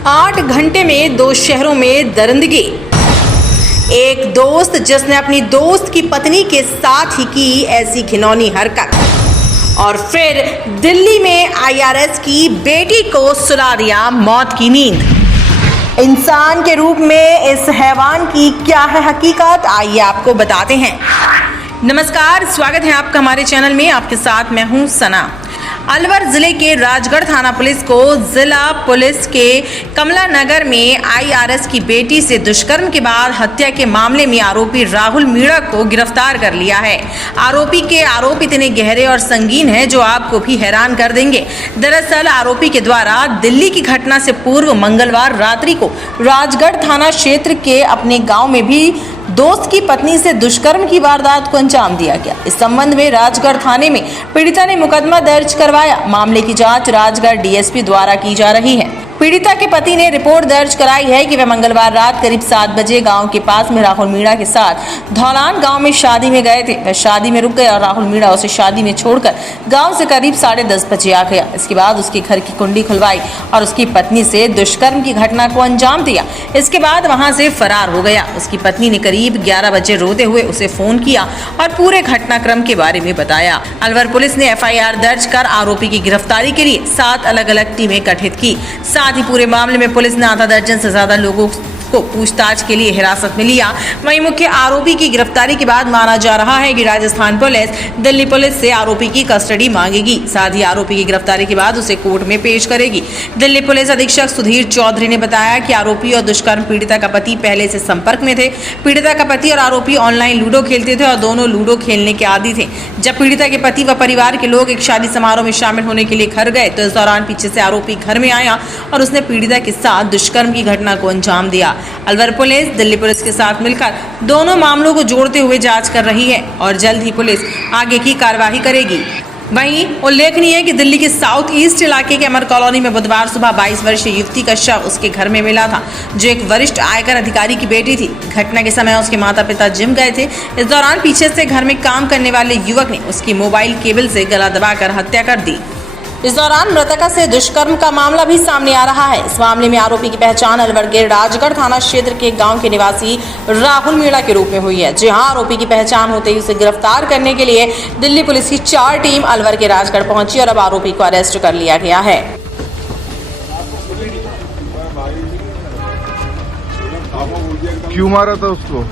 8 घंटे में 2 शहरों में दरिंदगी। एक दोस्त जिसने अपनी दोस्त की पत्नी के साथ ही की ऐसी घिनौनी हरकत, और फिर दिल्ली में आईआरएस की बेटी को सुला दिया मौत की नींद। इंसान के रूप में इस हैवान की क्या है हकीकत, आइए आपको बताते हैं। नमस्कार, स्वागत है आपका हमारे चैनल में। आपके साथ मैं हूं सना। अलवर जिले के राजगढ़ थाना पुलिस को जिला पुलिस के कमला नगर में आईआरएस की बेटी से दुष्कर्म के बाद हत्या के मामले में आरोपी राहुल मीणा को गिरफ्तार कर लिया है। आरोपी के आरोप इतने गहरे और संगीन हैं जो आपको भी हैरान कर देंगे। दरअसल आरोपी के द्वारा दिल्ली की घटना से पूर्व मंगलवार रात्रि को राजगढ़ थाना क्षेत्र के अपने गाँव में भी दोस्त की पत्नी से दुष्कर्म की वारदात को अंजाम दिया गया। इस संबंध में राजगढ़ थाने में पीड़िता ने मुकदमा दर्ज करवाया। मामले की जांच राजगढ़ डीएसपी द्वारा की जा रही है। पीड़िता के पति ने रिपोर्ट दर्ज कराई है कि वह मंगलवार रात करीब 7 बजे गांव के पास में राहुल मीणा के साथ धौलान गांव में शादी में गए थे। वह शादी में रुक गया और राहुल मीणा उसे शादी में छोड़कर गांव से करीब 10:30 बजे आ गया। इसके बाद उसके घर की कुंडी खुलवाई और उसकी पत्नी से दुष्कर्म की घटना को अंजाम दिया। इसके बाद वहां से फरार हो गया। उसकी पत्नी ने करीब 11 बजे रोते हुए उसे फोन किया और पूरे घटनाक्रम के बारे में बताया। अलवर पुलिस ने एफआईआर दर्ज कर आरोपी की गिरफ्तारी के लिए 7 अलग-अलग टीमें गठित की। साथ ही पूरे मामले में पुलिस ने आधा दर्जन से ज्यादा लोगों को पूछताछ के लिए हिरासत में लिया। वहीं मुख्य आरोपी की गिरफ्तारी के बाद माना जा रहा है कि राजस्थान पुलिस दिल्ली पुलिस से आरोपी की कस्टडी मांगेगी। साथ ही आरोपी की गिरफ्तारी के बाद उसे कोर्ट में पेश करेगी। दिल्ली पुलिस अधीक्षक सुधीर चौधरी ने बताया कि आरोपी और दुष्कर्म पीड़िता का पति पहले से संपर्क में थे। पीड़िता का पति और आरोपी ऑनलाइन लूडो खेलते थे और दोनों लूडो खेलने के आदी थे। जब पीड़िता के पति व परिवार के लोग एक शादी समारोह में शामिल होने के लिए घर गए तो इस दौरान पीछे से आरोपी घर में आया और उसने पीड़िता के साथ दुष्कर्म की घटना को अंजाम दिया। अलवर पुलिस दिल्ली पुलिस के साथ मिलकर दोनों मामलों को जोड़ते हुए जांच कर रही है और जल्द ही पुलिस आगे की कार्रवाई करेगी। वहीं उल्लेखनीय है कि दिल्ली के साउथ ईस्ट इलाके के अमर कॉलोनी में बुधवार सुबह 22 वर्षीय युवती का शव उसके घर में मिला था, जो एक वरिष्ठ आयकर अधिकारी की बेटी थी। घटना के समय उसके माता पिता जिम गए थे। इस दौरान पीछे से घर में काम करने वाले युवक ने उसकी मोबाइल केबल से गला दबाकर हत्या कर दी। इस दौरान मृतका से दुष्कर्म का मामला भी सामने आ रहा है। इस मामले में आरोपी की पहचान अलवर के राजगढ़ थाना क्षेत्र के गांव के निवासी राहुल मीणा के रूप में हुई है। जी हां, आरोपी की पहचान होते ही उसे गिरफ्तार करने के लिए दिल्ली पुलिस की 4 टीम अलवर के राजगढ़ पहुंची और अब आरोपी को अरेस्ट कर लिया गया है। क्यों मारा था उसको?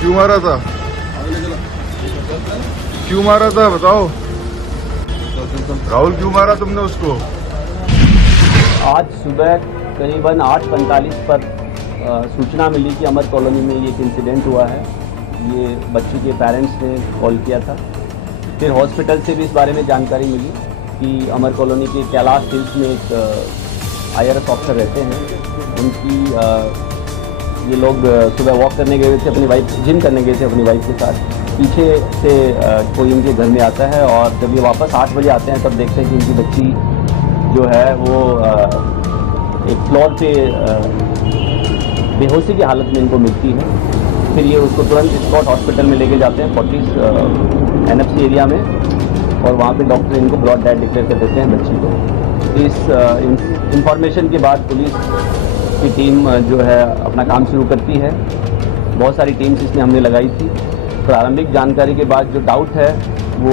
क्यों मारा था? क्यों मारा था बताओ? राहुल क्यों मारा तुमने उसको? आज सुबह करीबन 8:45 पर सूचना मिली कि अमर कॉलोनी में एक इंसिडेंट हुआ है। ये बच्ची के पेरेंट्स ने कॉल किया था। फिर हॉस्पिटल से भी इस बारे में जानकारी मिली कि अमर कॉलोनी के कैलाश हिल्स में एक आईआरएस ऑफिसर रहते हैं। उनकी ये लोग सुबह वॉक करने गए थे, अपनी वाइफ जिम करने गए थे अपनी वाइफ के साथ। पीछे से कोई उनके घर में आता है और जब ये वापस 8 बजे आते हैं तब देखते हैं कि इनकी बच्ची जो है वो एक फ्लोर पे बेहोशी की हालत में इनको मिलती है। फिर ये उसको तुरंत स्पॉट हॉस्पिटल में लेके जाते हैं फोर्टिस एनएफसी एरिया में, और वहाँ पे डॉक्टर इनको ब्लॉड डेड डिक्लेयर कर देते हैं बच्ची को। इस इंफॉर्मेशन के बाद पुलिस की टीम जो है अपना काम शुरू करती है। बहुत सारी टीम्स इसमें हमने लगाई थी। प्रारंभिक जानकारी के बाद जो डाउट है वो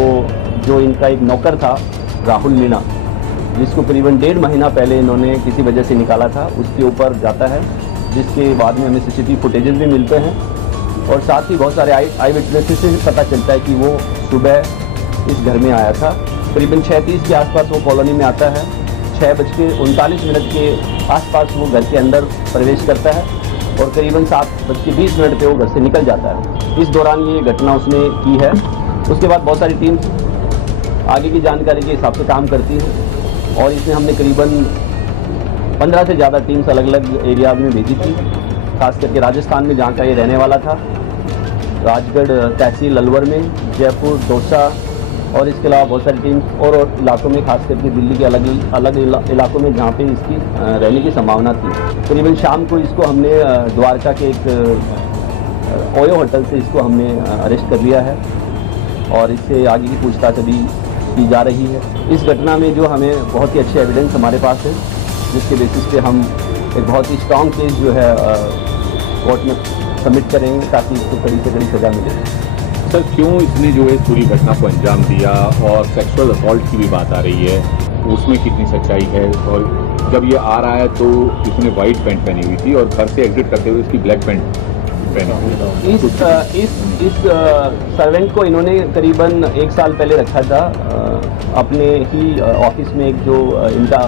जो इनका एक नौकर था राहुल मीणा, जिसको करीबन 1.5 महीना पहले इन्होंने किसी वजह से निकाला था, उसके ऊपर जाता है, जिसके बाद में हमें सीसीटीवी फुटेजेस भी मिलते हैं और साथ ही बहुत सारे आई विटनेसेस से पता चलता है कि वो सुबह इस घर में आया था। करीबन 6:30 के आसपास वो कॉलोनी में आता है। 6:39 के आसपास वो घर के अंदर प्रवेश करता है और करीबन 7:20 पे वो घर से निकल जाता है। इस दौरान ये घटना उसने की है। उसके बाद बहुत सारी टीम्स आगे की जानकारी के हिसाब से काम करती है और इसमें हमने करीबन 15 से ज़्यादा टीम्स अलग अलग एरिया में भेजी थी, खास करके राजस्थान में जहाँ का ये रहने वाला था, राजगढ़ तहसील अलवर में, जयपुर, दौसा और इसके अलावा बहुत सारी टीम्स और इलाकों में, खास करके दिल्ली के अलग इलाकों में जहाँ पे इसकी रहने की संभावना थी। करीबन शाम को इसको हमने द्वारका के एक ओयो होटल से इसको हमने अरेस्ट कर लिया है और इससे आगे की पूछताछ अभी की जा रही है। इस घटना में जो हमें बहुत ही अच्छे एविडेंस हमारे पास है जिसके बेसिस पे हम एक बहुत ही स्ट्रॉन्ग केस जो है कोर्ट में सबमिट करेंगे ताकि इसको कड़ी से कड़ी सज़ा मिले। सर क्यों इसने जो है इस पूरी घटना को अंजाम दिया, और सेक्सुअल असॉल्ट की भी बात आ रही है, उसमें कितनी सच्चाई है? और जब ये आ रहा है तो इसने वाइट पैंट पहनी हुई थी और घर से एग्जिट करते हुए इसकी ब्लैक पैंट पहनी हुई थी। इस सर्वेंट को इन्होंने करीबन 1 साल पहले रखा था अपने ही ऑफिस में। एक जो इनका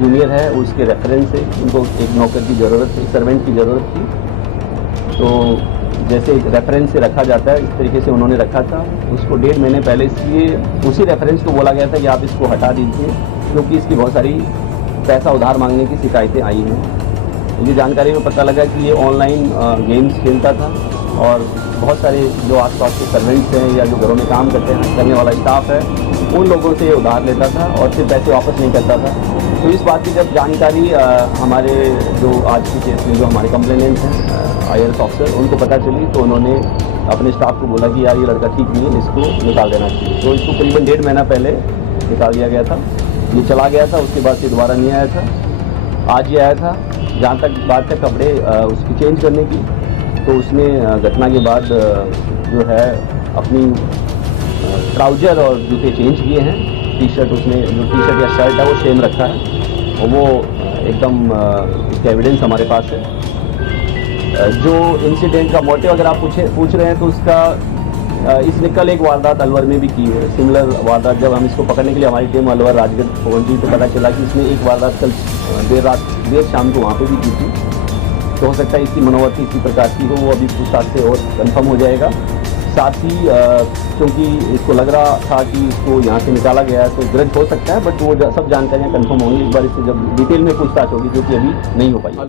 जूनियर है उसके रेफरेंस से उनको एक नौकर की ज़रूरत थी, सर्वेंट की ज़रूरत थी, तो जैसे रेफरेंस से रखा जाता है इस तरीके से उन्होंने रखा था उसको 1.5 महीने पहले। इसलिए उसी रेफरेंस को बोला गया था कि आप इसको हटा दीजिए, क्योंकि इसकी बहुत सारी पैसा उधार मांगने की शिकायतें आई हैं। मुझे जानकारी में पता लगा कि ये ऑनलाइन गेम्स खेलता था और बहुत सारे जो आसपास के सर्वेंट्स हैं या जो घरों में काम करने वाला स्टाफ है उन लोगों से उधार लेता था और फिर पैसे वापस नहीं करता था। तो इस बात की जब जानकारी हमारे जो आज के केस में जो हमारे कंप्लेनेंट हैं IRS ऑफिसर, उनको पता चली तो उन्होंने अपने स्टाफ को बोला कि यार ये लड़का ठीक नहीं है, इसको निकाल देना चाहिए। तो इसको करीबन 1.5 महीना पहले निकाल दिया गया था। ये चला गया था, उसके बाद से दोबारा नहीं आया था। आज ये आया था। जहाँ तक बात है कपड़े उसकी चेंज करने की, तो उसने घटना के बाद जो है अपनी ट्राउज़र और जूते चेंज किए हैं। टी-शर्ट उसने जो टी-शर्ट या शर्ट है वो सेम रखा है और वो एकदम इसका एविडेंस हमारे पास है। जो इंसिडेंट का मोटिव अगर आप पूछ रहे हैं तो उसका इसने कल एक वारदात अलवर में भी की है, सिमिलर वारदात। जब हम इसको पकड़ने के लिए हमारी टीम अलवर राजगढ़ पहुंची तो पता चला कि इसने एक वारदात कल देर शाम को वहाँ पे भी की थी। तो हो सकता है इसकी मनोवृत्ति इसी प्रकार की हो, वो अभी पूछताछ से और कंफर्म हो जाएगा। साथ ही क्योंकि इसको लग रहा था कि इसको यहाँ से निकाला गया है तो ग्रज हो सकता है, बट वो सब जानकारियाँ कंफर्म होंगी एक बार इससे जब डिटेल में पूछताछ होगी, जो कि अभी नहीं हो पाई।